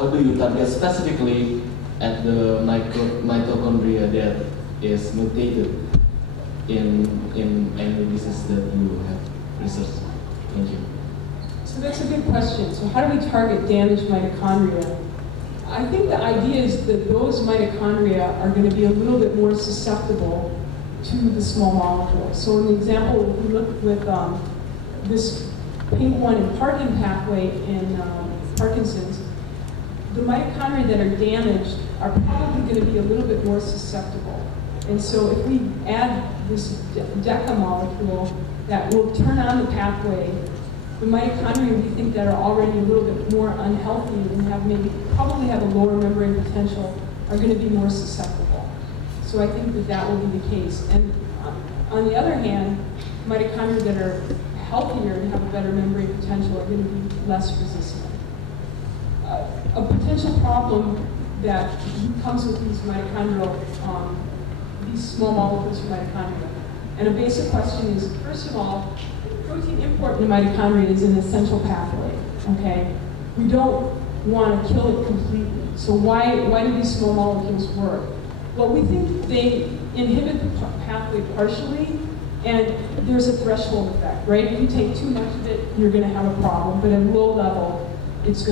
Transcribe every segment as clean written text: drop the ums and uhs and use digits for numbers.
how do you target specifically at the mitochondria that is mutated in any disease that you have researched? Thank you. So that's a good question. So how do we target damaged mitochondria? I think the idea is that those mitochondria are going to be a little bit more susceptible to the small molecule. So in the example, if we look with this pink one in Parkin pathway in Parkinson's, the mitochondria that are damaged are probably going to be a little bit more susceptible. And so if we add this DECA molecule that will turn on the pathway, the mitochondria we think that are already a little bit more unhealthy and have probably have a lower membrane potential are going to be more susceptible. So I think that that will be the case. And on the other hand, mitochondria that are healthier and have a better membrane potential are going to be less resistant. A potential problem that comes with these mitochondrial, these small molecules from mitochondria. And a basic question is, first of all, protein import in the mitochondria is an essential pathway, okay? We don't want to kill it completely. So why do these small molecules work? Well, we think they inhibit the pathway partially, and there's a threshold effect, right? If you take too much of it, you're going to have a problem, but at low level, it's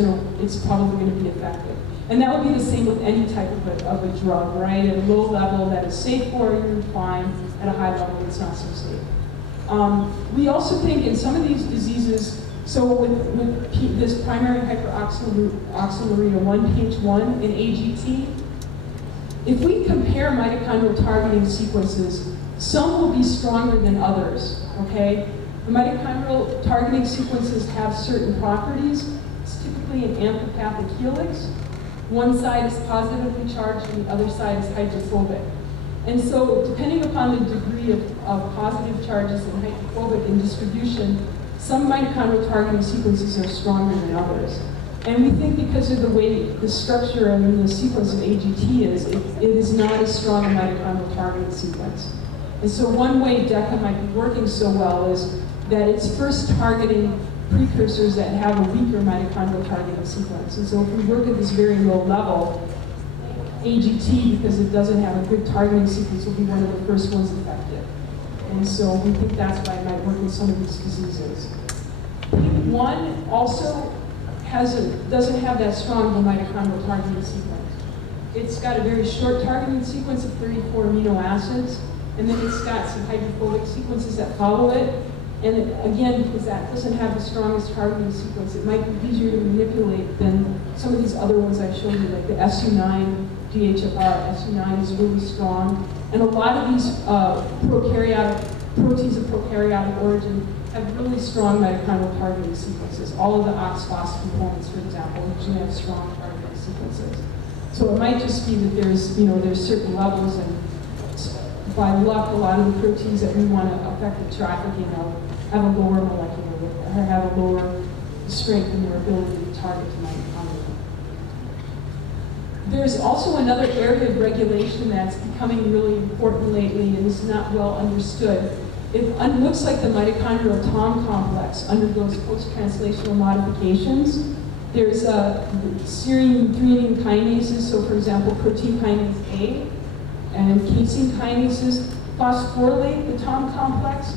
probably going to be effective. And that would be the same with any type of a drug, right? At a low level, that is safe for you, fine. At a high level, it's not so safe. We also think in some of these diseases, so with this primary hyperoxaluria 1PH1 in AGT, if we compare mitochondrial targeting sequences, some will be stronger than others, okay? The mitochondrial targeting sequences have certain properties. It's typically an amphipathic helix. One side is positively charged and the other side is hydrophobic. And so depending upon the degree of positive charges and hydrophobic in distribution, some mitochondrial targeting sequences are stronger than others. And we think because of the way the structure and the sequence of AGT is, it is not as strong a mitochondrial targeting sequence. And so one way DECA might be working so well is that it's first targeting precursors that have a weaker mitochondrial targeting sequence. And so if we work at this very low level, AGT, because it doesn't have a good targeting sequence, will be one of the first ones effective. And so we think that's why it might work in some of these diseases. One also doesn't have that strong of a mitochondrial targeting sequence. It's got a very short targeting sequence of 34 amino acids, and then it's got some hydrophobic sequences that follow it. And again, because that doesn't have the strongest targeting sequence, it might be easier to manipulate than some of these other ones I showed you, like the SU9, DHFR. SU9 is really strong. And a lot of these proteins of prokaryotic origin have really strong mitochondrial targeting sequences. All of the OXPHOS components, for example, usually have strong targeting sequences. So it might just be that there's certain levels, and by luck, a lot of the proteins that we want to affect the trafficking of have a lower molecular weight, or have a lower strength in their ability to target the mitochondria. There's also another area of regulation that's becoming really important lately and is not well understood. It looks like the mitochondrial TOM complex undergoes post-translational modifications. There's serine threonine kinases, so for example, protein kinase A, and casein kinases phosphorylate the TOM complex,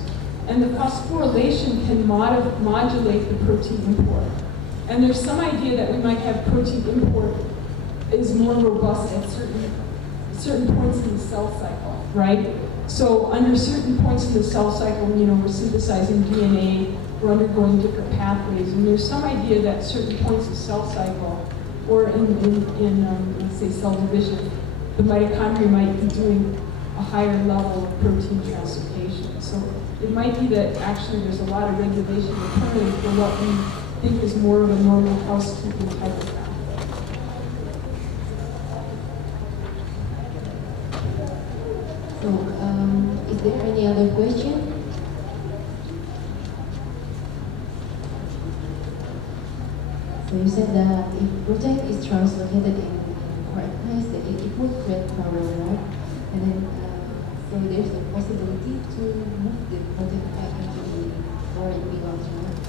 and the phosphorylation can modulate the protein import. And there's some idea that we might have protein import is more robust at certain points in the cell cycle, right? So under certain points in the cell cycle, we're synthesizing DNA, we're undergoing different pathways, and there's some idea that certain points of cell cycle, or in let's say cell division, the mitochondria might be doing a higher level of protein translocation. So it might be that actually there's a lot of regulation occurring for what we think is more of a normal housekeeping type of pathway. So, is there any other question? So you said that if protein is translocated in the correct place, that it would create power, right? And then, so there's a possibility to move the protein back into where it belongs, right?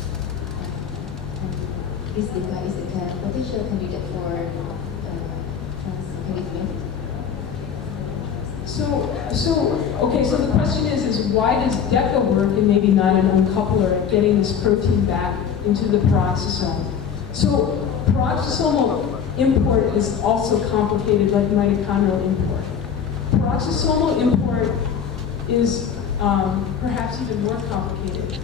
Is the guy is a potential candidate for translocated milk? So the question is why does DECA work and maybe not an uncoupler at getting this protein back into the peroxisome? So peroxisomal import is also complicated like mitochondrial import. Peroxisomal import is perhaps even more complicated.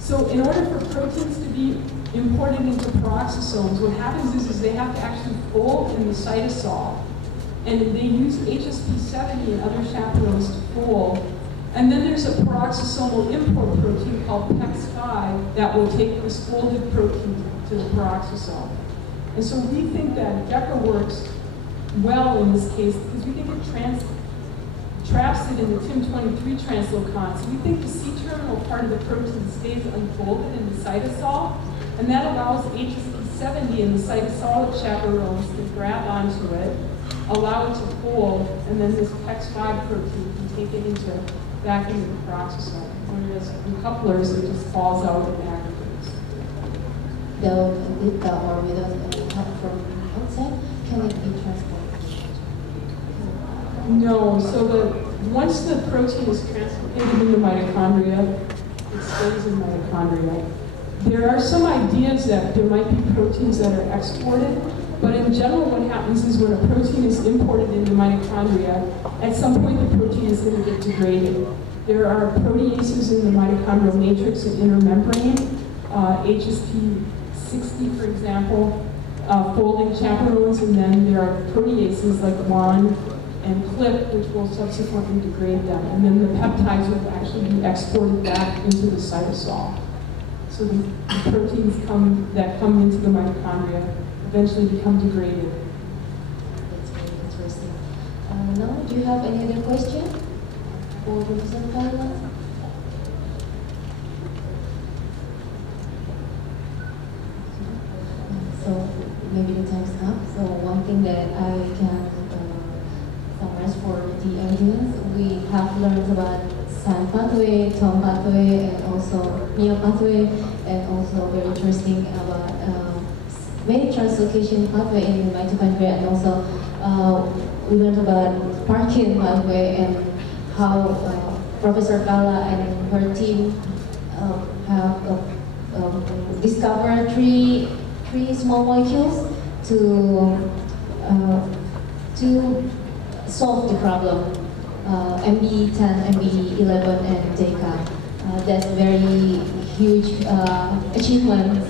So in order for proteins to be imported into peroxisomes, what happens is they have to actually fold in the cytosol, and they use HSP70 and other chaperones to fold. And then there's a peroxisomal import protein called PEX5 that will take this folded protein to the peroxisome. And so we think that DECA works well in this case because we think it traps it in the TIM23 translocon. So we think the C-terminal part of the protein stays unfolded in the cytosol, and that allows HSP70 and the cytosolic chaperones to grab onto it, allow it to fold, and then this PEX5 protein can take it back into the peroxisome. Whereas in couplers, it just falls out and aggregates. Though with or without help from outside, can it be transported? No, so once the protein is translocated in the mitochondria, it stays in mitochondria. There are some ideas that there might be proteins that are exported, but in general what happens is when a protein is imported into mitochondria, at some point the protein is going to get degraded. There are proteases in the mitochondrial matrix and inner membrane, HSP60 for example, folding chaperones, and then there are proteases like LON and CLIP, which will subsequently degrade them. And then the peptides will actually be exported back into the cytosol. So the proteins that come into the mitochondria eventually become degraded. That's very interesting. Now, do you have any other question for Professor Carla? So maybe the time's up. So one thing that I can summarize for the audience, we have learned about SAN pathway, TOM pathway, and also MIO pathway, and also very interesting about many translocation pathway in the mitochondria, and also we learned about Parkin pathway and how Professor Carla and her team have discovered three small molecules to solve the problem, MB10, MB11, and DECA. That's very huge achievement,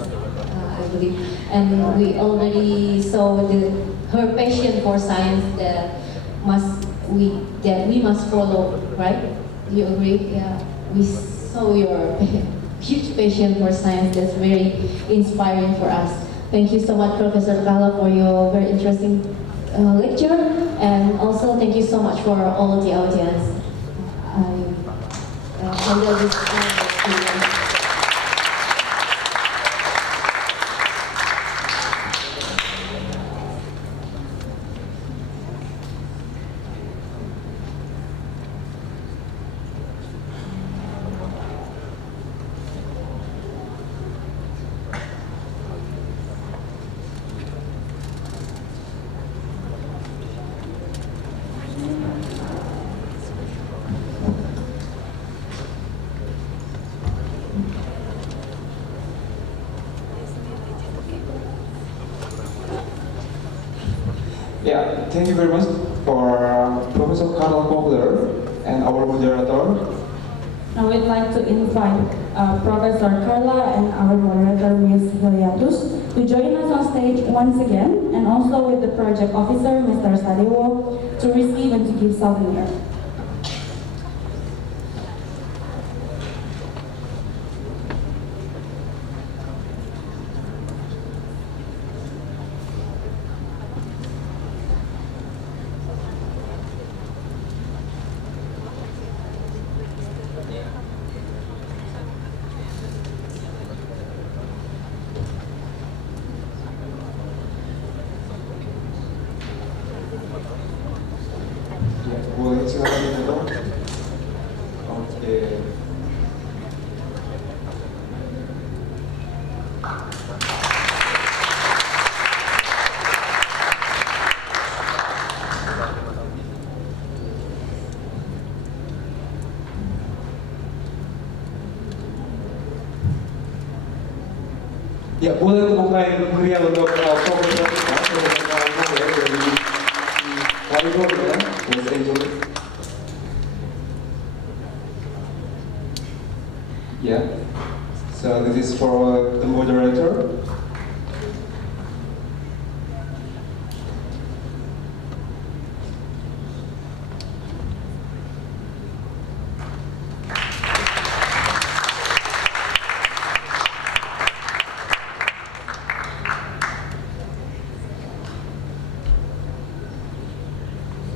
I believe. And we already saw her passion for science that we must follow, right? Do you agree? Yeah. We saw your huge passion for science. That's very inspiring for us. Thank you so much, Professor Carla, for your very interesting lecture, and also thank you so much for all the audience. I handle this. Yeah, thank you very much for Professor Carla Koehler and our moderator. Now we'd like to invite Professor Carla and our moderator, Ms. Hiliatus, to join us on stage once again, and also with the project officer, Mr. Sadewo, to receive and to give souvenir. Boleh silakan. Ya, boleh tepuk tangan meriah untuk Profesor kita, Profesor Carla Koehler dari California, Los Angeles. Yeah. So this is for the moderator.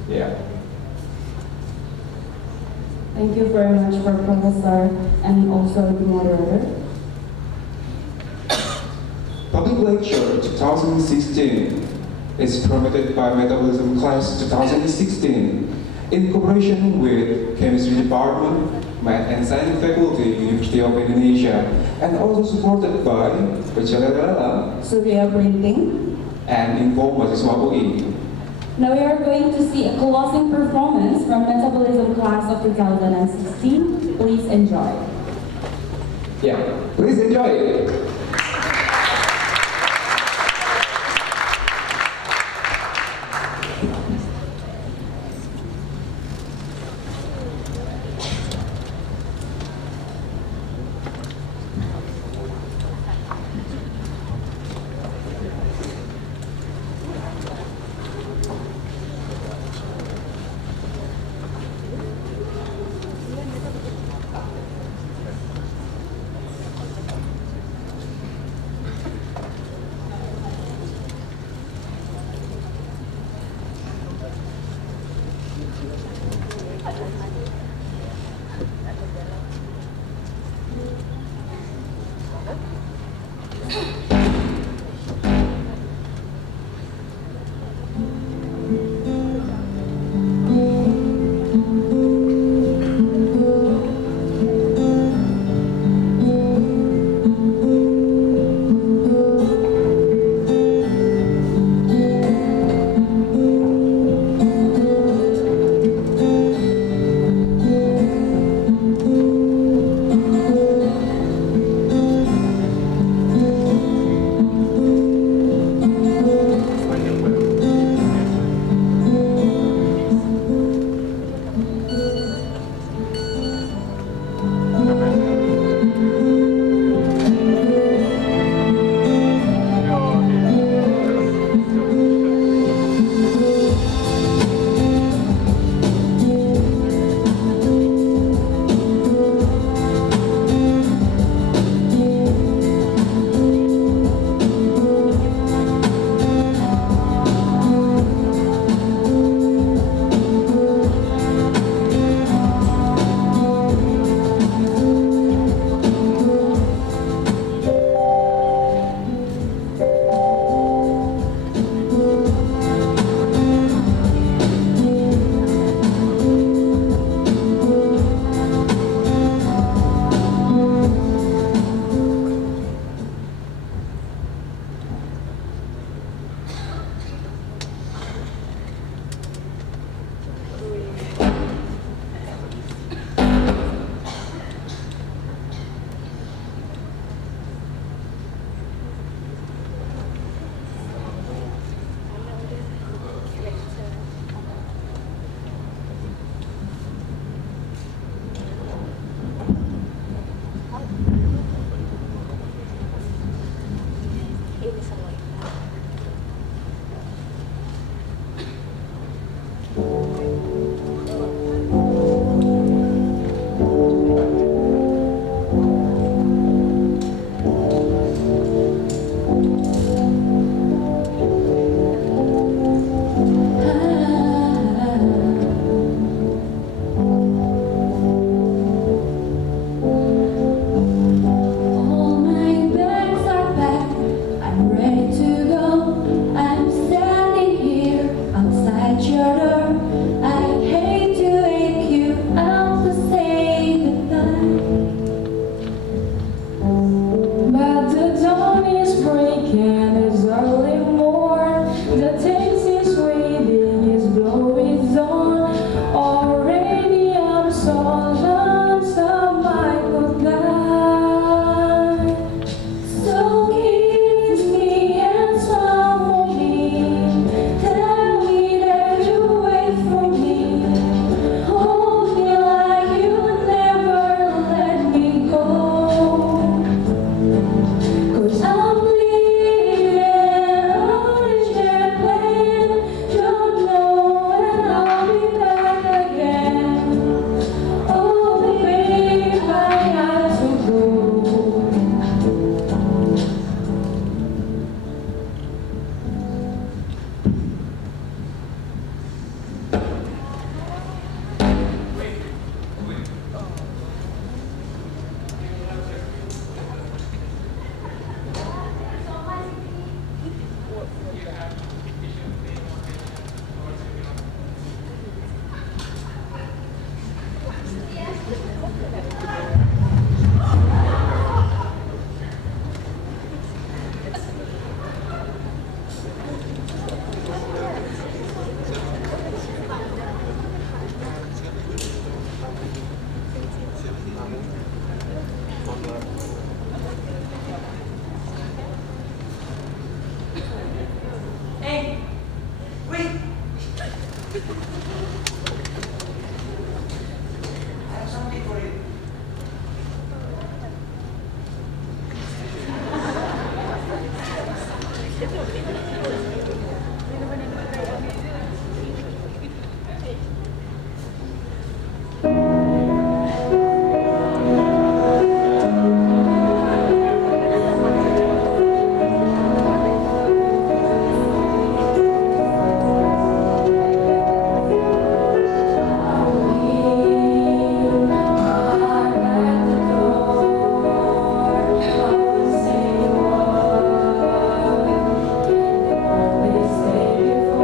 Yeah. Thank you very much for Professor and also the moderator. Public Lecture 2016 is promoted by Metabolism Class 2016 in cooperation with Chemistry Department, Math and Science Faculty, University of Indonesia, and also supported by UCLA Surya Printing. and Info Mahasiswa UI. Now we are going to see a closing performance from Metabolism class of 2016. Please enjoy. Yeah, please enjoy it. Hey, wait. I have something for you. Please stay before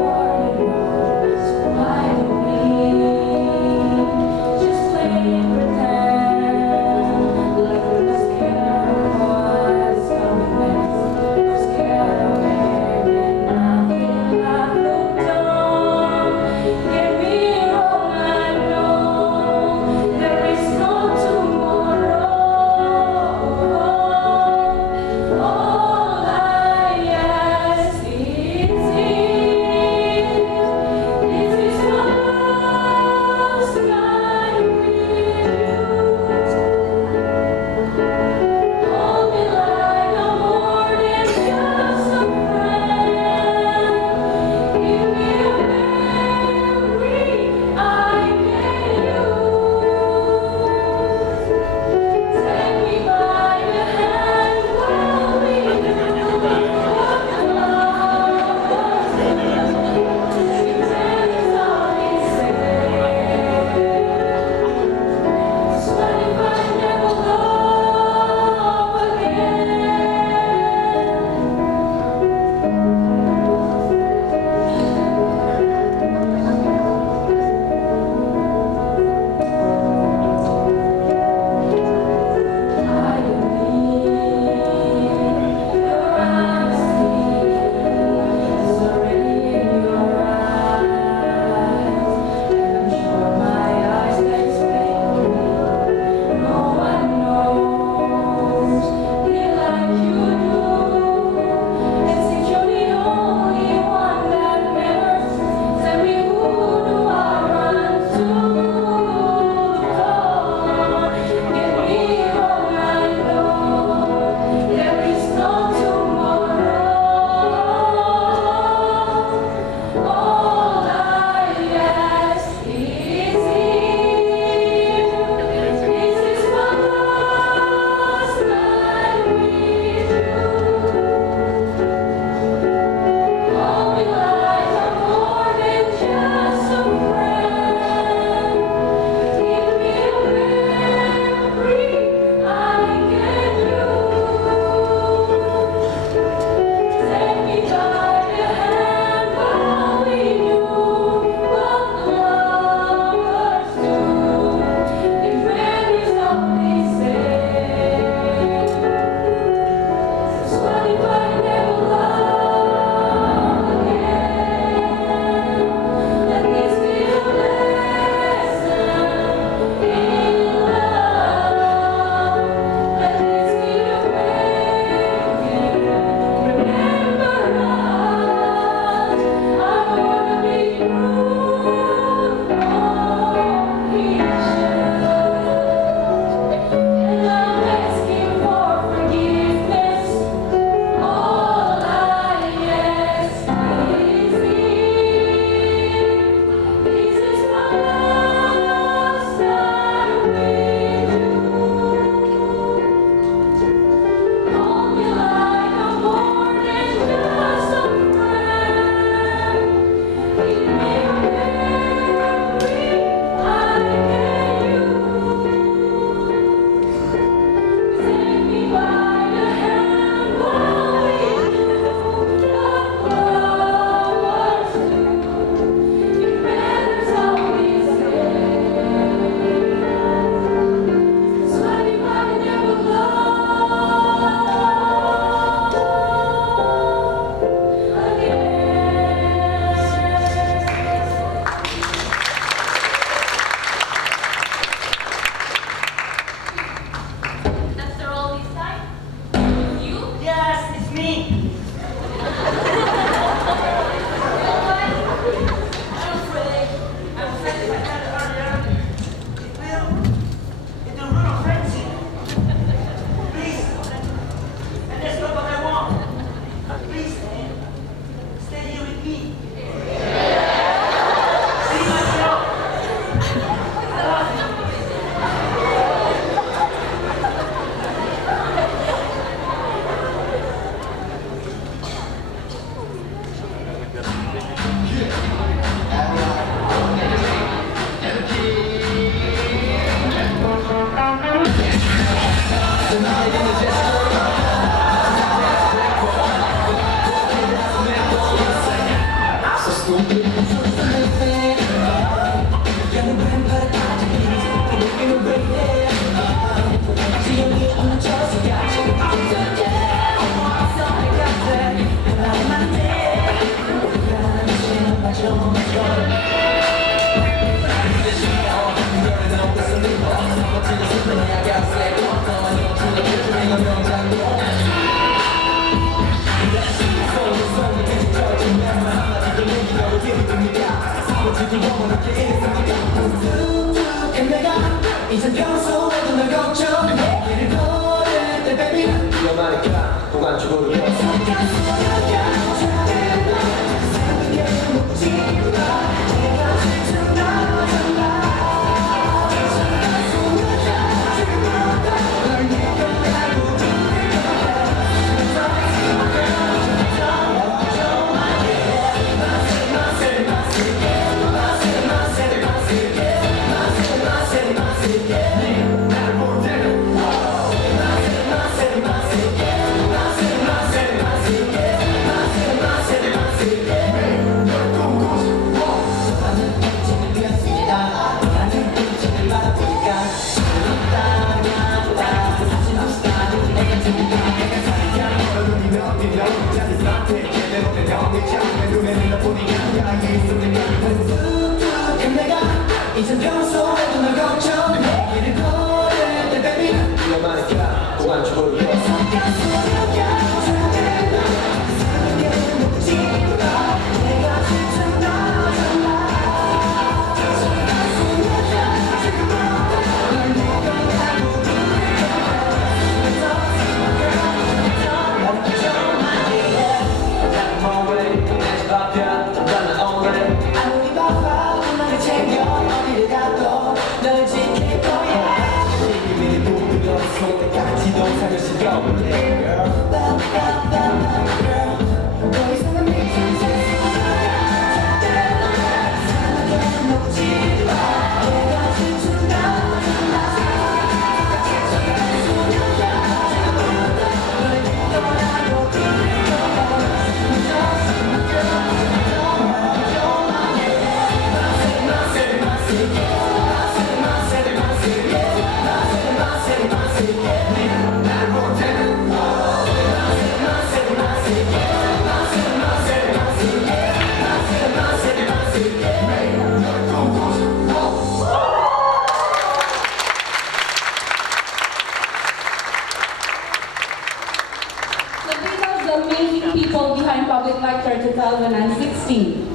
People behind Public Lecture 2016.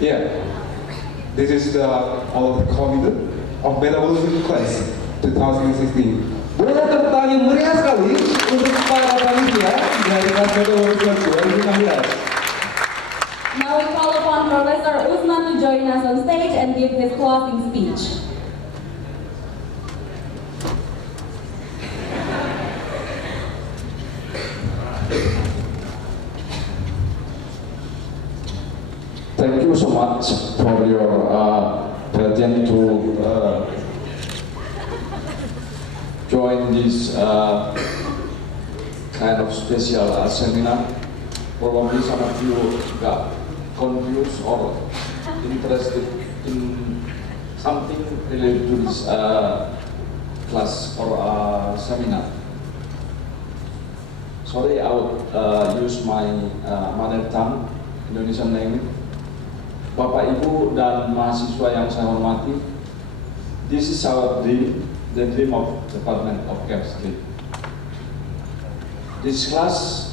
Yeah, this is our committee of Metabolism class 2016. Boleh tepuk tangan yang meriah sekali untuk para panitia dari kelas Metabolism 2016. Now we call upon Professor Usman to join us on stage and give his closing speech. Thank you so much for your presence to join this kind of special seminar. Probably some of you got confused or interested in something related to this class or seminar. Sorry, I would use my mother tongue, Indonesian language. Bapak, Ibu, dan mahasiswa yang saya hormati, this is our dream, the dream of Department of Chemistry. This class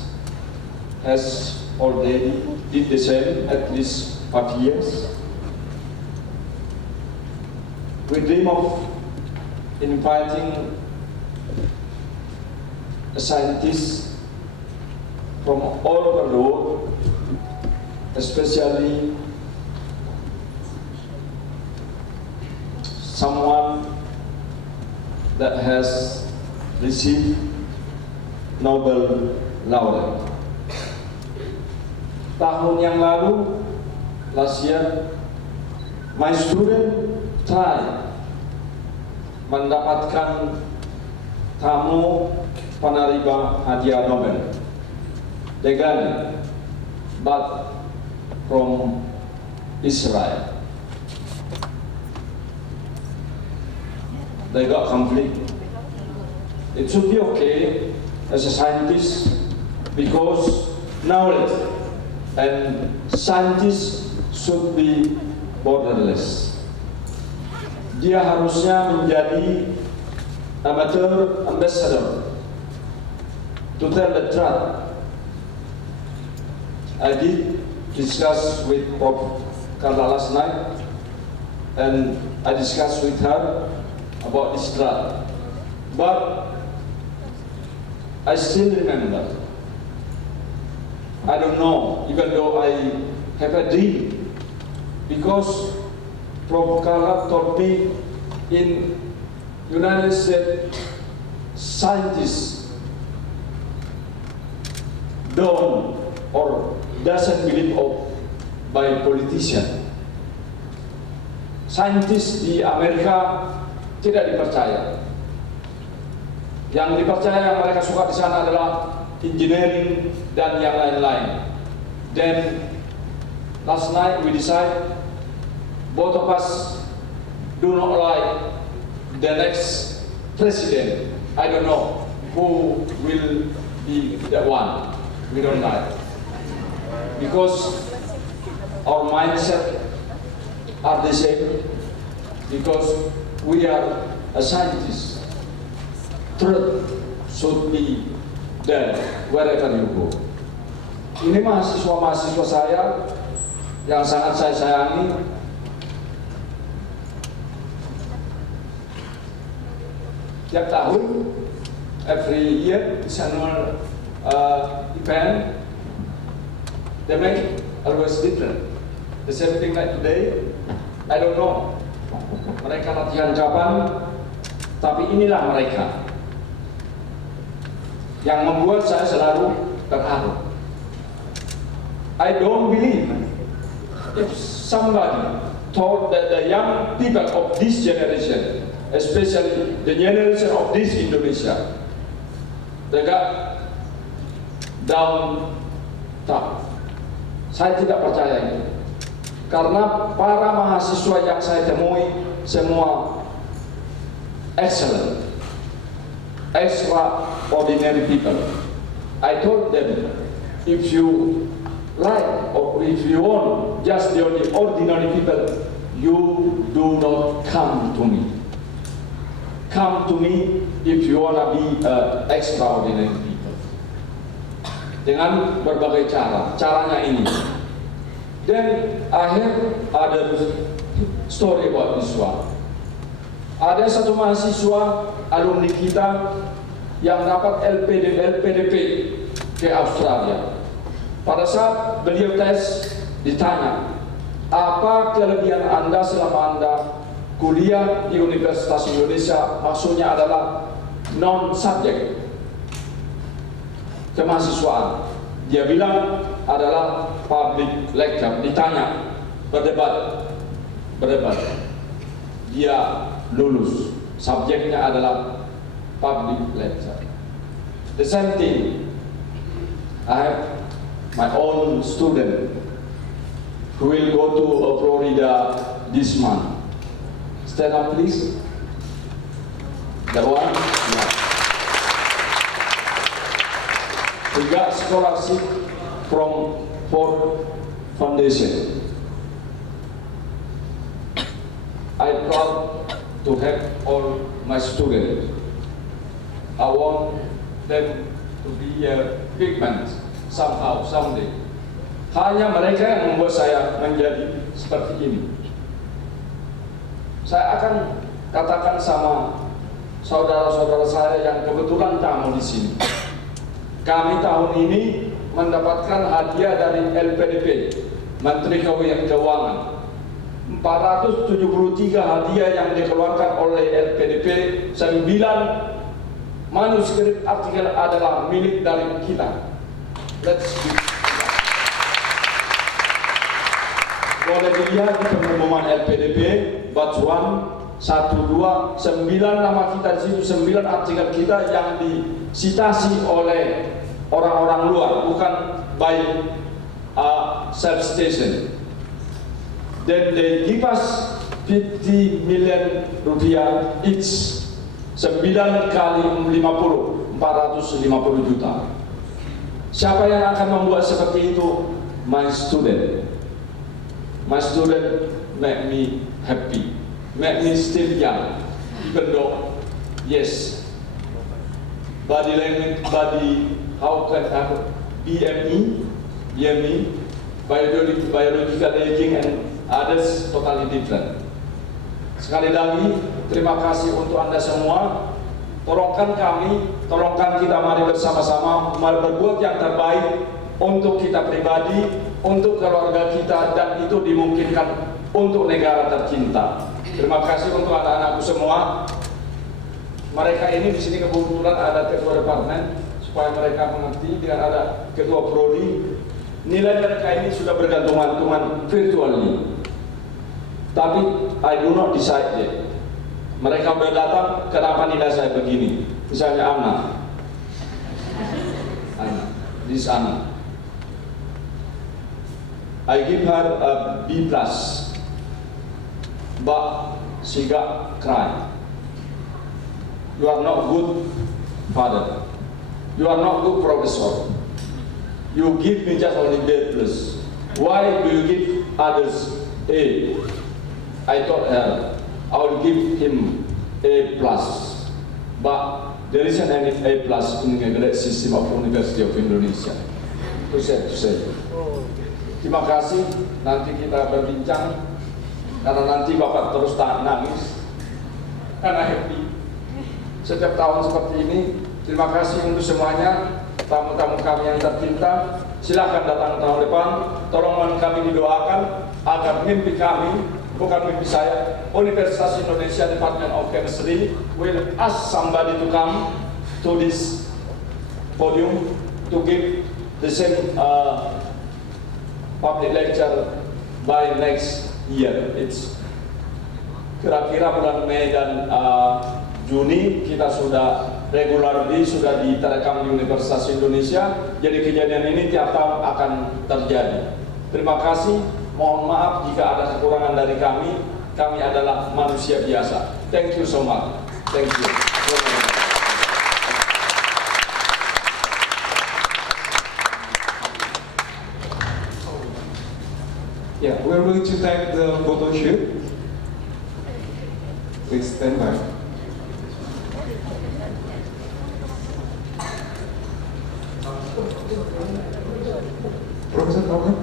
has already did the same at least 5 years. We dream of inviting a scientist from all over the world, especially someone that has received Nobel laureate. Tahun yang lalu, last year, my student tried mendapatkan tamu penerima hadiah Nobel, Degan, but from Israel. They got conflict. It should be okay as a scientist because knowledge and scientists should be borderless. Dia harusnya menjadi amateur ambassador to tell the truth. I did discuss with Prof Carla last night, and I discussed with her about this drug. But I still remember. I don't know, even though I have a dream, because Prof Carla told me in United States, scientists don't or doesn't believe by politician. Saintis di Amerika tidak dipercaya. Yang dipercaya yang mereka suka di sana adalah engineering dan yang lain-lain. Then last night we decide both of us do not like the next president. I don't know who will be the one. We don't like. Because our mindset are the same. Because we are a scientist. Truth should be there wherever you go. Ini mahasiswa-mahasiswa saya yang sangat saya sayangi. Tiap tahun, every year, this annual event, they make always different. The same thing like today, I don't know. Mereka latihan kapan, tapi inilah mereka yang membuat saya selalu terharu. I don't believe if somebody told that the young people of this generation, especially the generation of this Indonesia, they got down top. Saya tidak percaya itu. Karena para mahasiswa yang saya temui semua excellent, extraordinary people. I told them, if you like or if you want just the ordinary people, you do not come to me. Come to me if you want to be extraordinary people. Dengan berbagai cara. Caranya ini. Then I have other story about this one. Ada satu mahasiswa alumni kita yang dapat LPDP ke Australia. Pada saat beliau tes ditanya, apa kelebihan Anda selama Anda kuliah di Universitas Indonesia? Maksudnya adalah non-subjek kemahasiswaan. Dia bilang adalah public lecture. Ditanya, berdebat. Dia lulus. Subjeknya adalah public lecture. The same thing, I have my own student who will go to Florida this month. Stand up, please. That one? Yeah. He got scholarship from Ford Foundation. I'm proud to have all my students. I want them to be a big man somehow, someday. Hanya mereka yang membuat saya menjadi seperti ini. Saya akan katakan sama saudara-saudara saya yang kebetulan tamu di sini. Kami tahun ini mendapatkan hadiah dari LPDP, Menteri Keuangan. 473 hadiah yang dikeluarkan oleh LPDP, 9 manuskrip artikel adalah milik dari kita. Let's be. Boleh dilihat di pengumuman LPDP, batch 1, 1, 2, 9 nama kita di situ, 9 artikel kita yang disitasi oleh orang-orang luar, bukan by self-station. Then they give us 50 million rupiah each. 9 kali 50, 450 juta. Siapa yang akan membuat seperti itu? My student. My student make me happy, make me still young. Even though, yes, body language, how can I BME, biological aging and others totally different. Sekali lagi, terima kasih untuk Anda semua. Tolongkan kami, tolongkan kita, mari bersama-sama mari berbuat yang terbaik untuk kita pribadi, untuk keluarga kita, dan itu dimungkinkan untuk negara tercinta. Terima kasih untuk anak-anakku semua. Mereka ini di sini kebetulan ada ketua departemen, supaya mereka mengerti, dengan ada ketua prodi. Nilai mereka ini sudah bergantung-gantungan virtually. Tapi I do not decide yet. Mereka udah datang, kenapa nilai saya begini? Misalnya Anna, this Anna. I give her a B+, but she got cry. You are not good father. You are not good professor. You give me just only B+. Why do you give others A? I told her I will give him A+, but there isn't any A+ in the great system of University of Indonesia. Itu saya to say. Terima kasih. Nanti kita berbincang, karena nanti Bapak terus nangis karena happy. Setiap tahun seperti ini. Terima kasih untuk semuanya, tamu-tamu kami yang tercinta. Silakan datang tahun depan. Tolong kami didoakan agar mimpi kami, bukan mimpi saya, Universitas Indonesia Department of Chemistry will ask somebody to come to this podium to give the same public lecture by next year. It's kira-kira bulan Mei dan Juni kita sudah regularly sudah diterekam di Universitas Indonesia. Jadi kejadian ini tiap tahun akan terjadi. Terima kasih. Mohon maaf jika ada kekurangan dari kami. Kami adalah manusia biasa. Thank you so much. Thank you. Yeah, we're going to take the photo shoot. Please stand by. Professor Carla.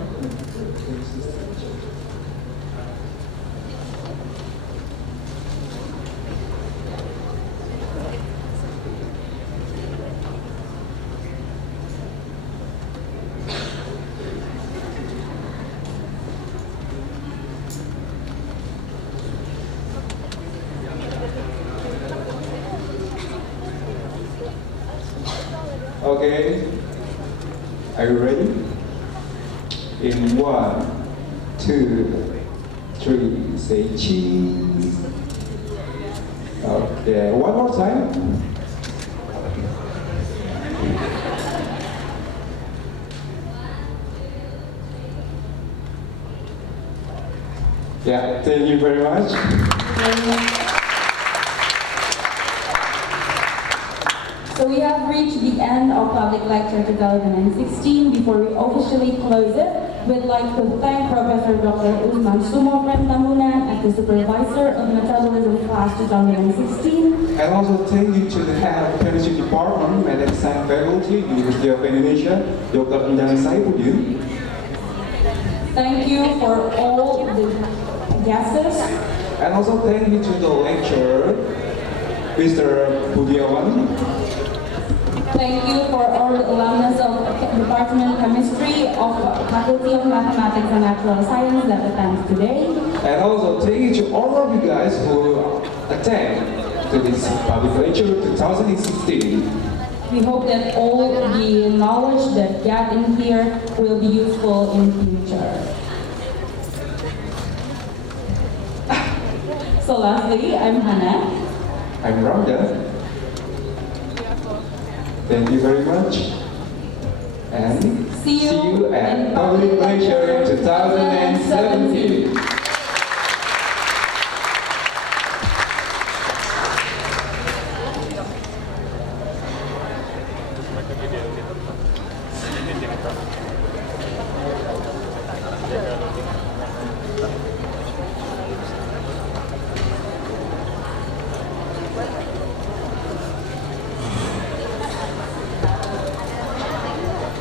Okay, are you ready? In 1, 2, 3, say cheese. Okay, one more time. Yeah, thank you very much. So we have reached the end of Public Lecture 2016. Before we officially close it, we'd like to thank Professor Dr. Usman Sumo Friend Tambunan as the supervisor of Metabolism Class 2016. And also thank you to the head of Chemistry Department, Medicine Faculty, University of Indonesia, Dr. Saifuddin. Thank you for all the guests. And also thank you to the lecturer, Mr. Budiawan. Thank you for all the alumnus of Department of Chemistry of Faculty of Mathematics and Natural Science that attends today. And also thank you to all of you guys who attend to this public lecture 2016. We hope that all the knowledge that get in here will be useful in future. So lastly, I'm Hannah. I'm Rhonda. Thank you very much. And See you at Public Lecture 2017.